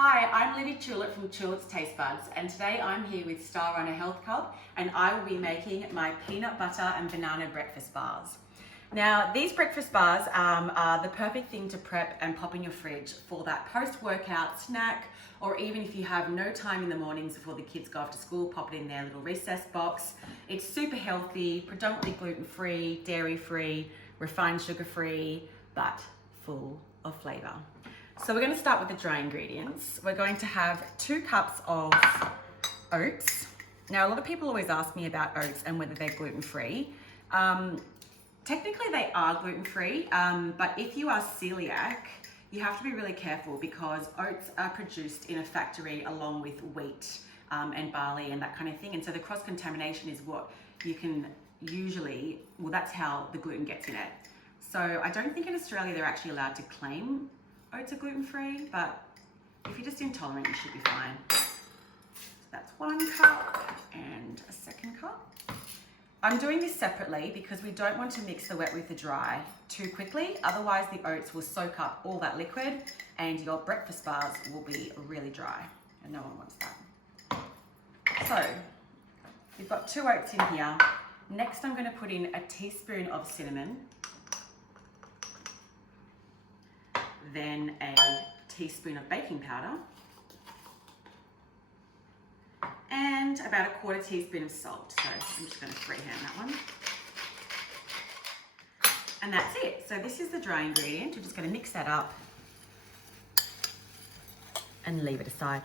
Hi, I'm Libby Tulip from Tulip's Taste Buds, and today I'm here with Stylerunner Health Club, and I will be making my peanut butter and banana breakfast bars. Now, these breakfast bars are the perfect thing to prep and pop in your fridge for that post-workout snack, or even if you have no time in the mornings before the kids go off to school, pop it in their little recess box. It's super healthy, predominantly gluten-free, dairy-free, refined sugar-free, but full of flavor. So we're going to start with the dry ingredients. We're going to have 2 cups of oats. Now, a lot of people always ask me about oats and whether they're gluten-free. Technically they are gluten-free, but if you are celiac, you have to be really careful because oats are produced in a factory along with wheat and barley and that kind of thing. And so the cross-contamination is what you can usually, well, that's how the gluten gets in it. So I don't think in Australia they're actually allowed to claim oats are gluten-free, but if you're just intolerant, you should be fine. So that's 1 cup and a 2nd cup. I'm doing this separately because we don't want to mix the wet with the dry too quickly. Otherwise the oats will soak up all that liquid and your breakfast bars will be really dry, and no one wants that. So we've got 2 oats in here. Next I'm going to put in a teaspoon of cinnamon, then a teaspoon of baking powder, and about a 1/4 teaspoon of salt. So I'm just going to freehand that one. And that's it. So this is the dry ingredient. We're just going to mix that up and leave it aside.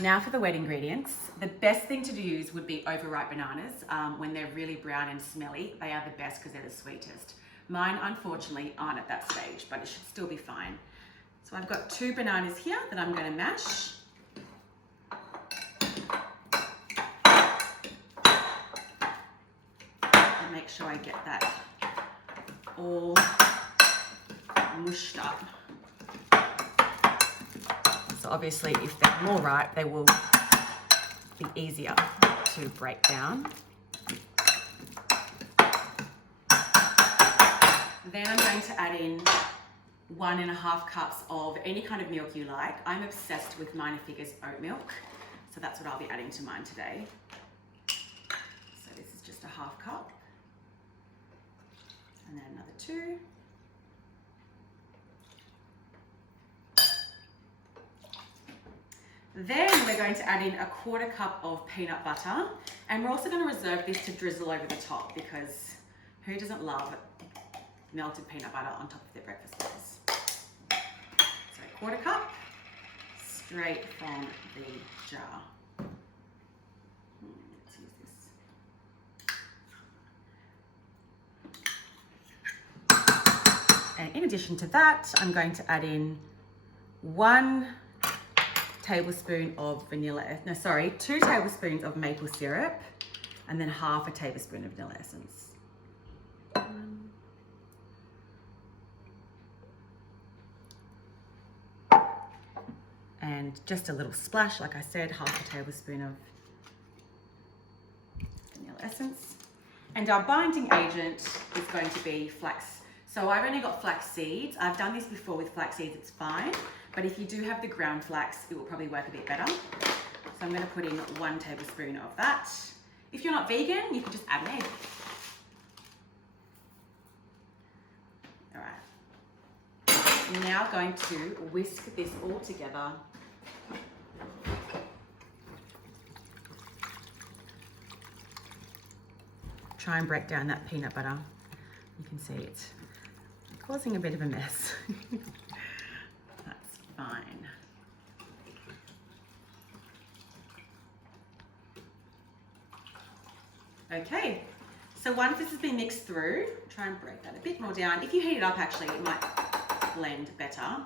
Now for the wet ingredients. The best thing to use would be overripe bananas. When they're really brown and smelly, they are the best because they're the sweetest. Mine, unfortunately, aren't at that stage, but it should still be fine. So I've got 2 bananas here that I'm going to mash. And make sure I get that all mushed up. So obviously, if they're more ripe, they will be easier to break down. Then I'm going to add in 1.5 cups of any kind of milk you like. I'm obsessed with Minor Figures oat milk, so that's what I'll be adding to mine today. So this is just a 1/2 cup. And then another 2. Then we're going to add in a 1/4 cup of peanut butter, and we're also going to reserve this to drizzle over the top because who doesn't love melted peanut butter on top of their breakfast bars? So 1/4 cup straight from the jar. Let's use this. And in addition to that, I'm going to add in 1 tablespoon of 2 tablespoons of maple syrup, and then 1/2 tablespoon of vanilla essence. And just a little splash, like I said, 1/2 tablespoon of vanilla essence. And our binding agent is going to be flax. So I've only got flax seeds. I've done this before with flax seeds, it's fine. But if you do have the ground flax, it will probably work a bit better. So I'm going to put in 1 tablespoon of that. If you're not vegan, you can just add an egg. All right. I'm now going to whisk this all together. Try and break down that peanut butter. You can see it's causing a bit of a mess. That's fine. Okay, so once this has been mixed through, try and break that a bit more down. If you heat it up, actually, it might blend better.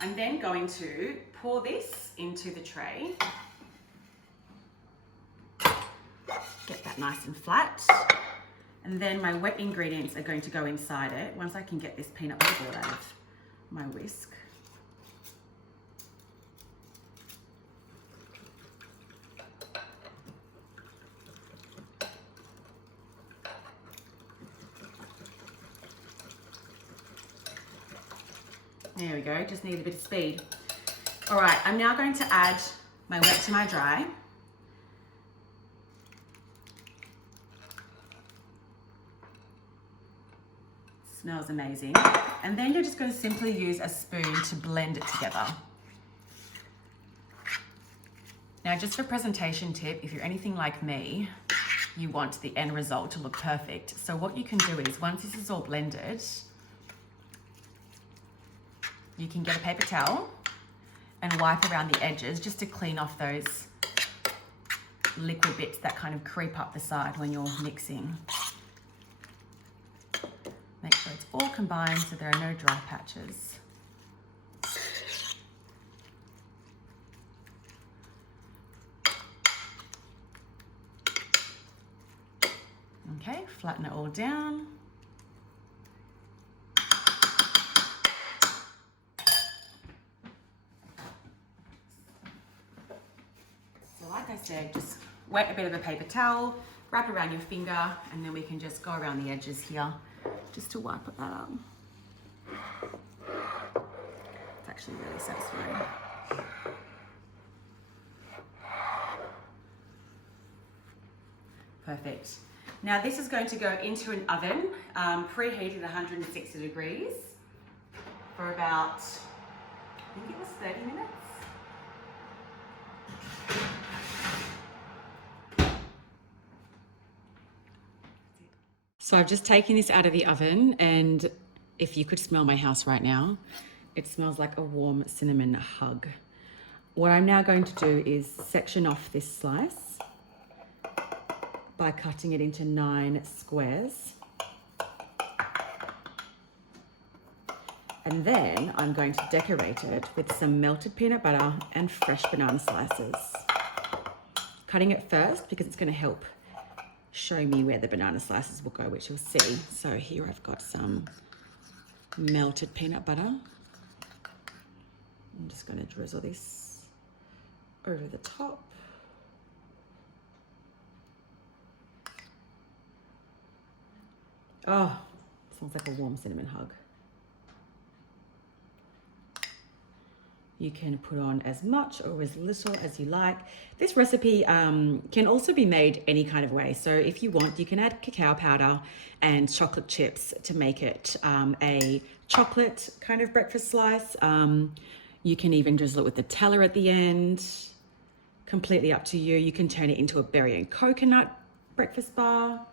I'm then going to pour this into the tray. Get that nice and flat. And then my wet ingredients are going to go inside it once I can get this peanut butter boiled out of my whisk. There we go, just need a bit of speed. All right, I'm now going to add my wet to my dry. Smells amazing. And then you're just going to simply use a spoon to blend it together. Now, just a presentation tip, if you're anything like me, you want the end result to look perfect. So what you can do is, once this is all blended, you can get a paper towel and wipe around the edges just to clean off those liquid bits that kind of creep up the side when you're mixing. Make sure it's all combined so there are no dry patches. Okay, flatten it all down. So like I said, just wet a bit of a paper towel, wrap around your finger, and then we can just go around the edges here just to wipe that up. It's actually really satisfying. Perfect. Now this is going to go into an oven, preheated at 160 degrees for about, I think it was 30 minutes. So I've just taken this out of the oven, and if you could smell my house right now, it smells like a warm cinnamon hug. What I'm now going to do is section off this slice by cutting it into 9 squares. And then I'm going to decorate it with some melted peanut butter and fresh banana slices. Cutting it first because it's going to help show me where the banana slices will go, which you'll see. So here I've got some melted peanut butter. I'm just going to drizzle this over the top. Oh, sounds like a warm cinnamon hug. You can put on as much or as little as you like. This recipe can also be made any kind of way. So if you want, you can add cacao powder and chocolate chips to make it a chocolate kind of breakfast slice. You can even drizzle it with Nutella at the end. Completely up to you. You can turn it into a berry and coconut breakfast bar,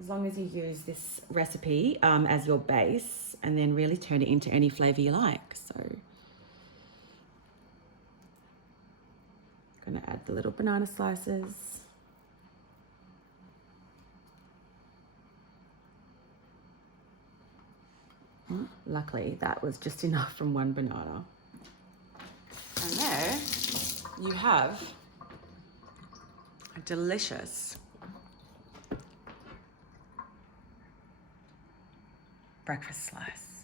as long as you use this recipe as your base, and then really turn it into any flavor you like. So I'm gonna add the little banana slices. Luckily, that was just enough from one banana. And there you have a delicious breakfast slice.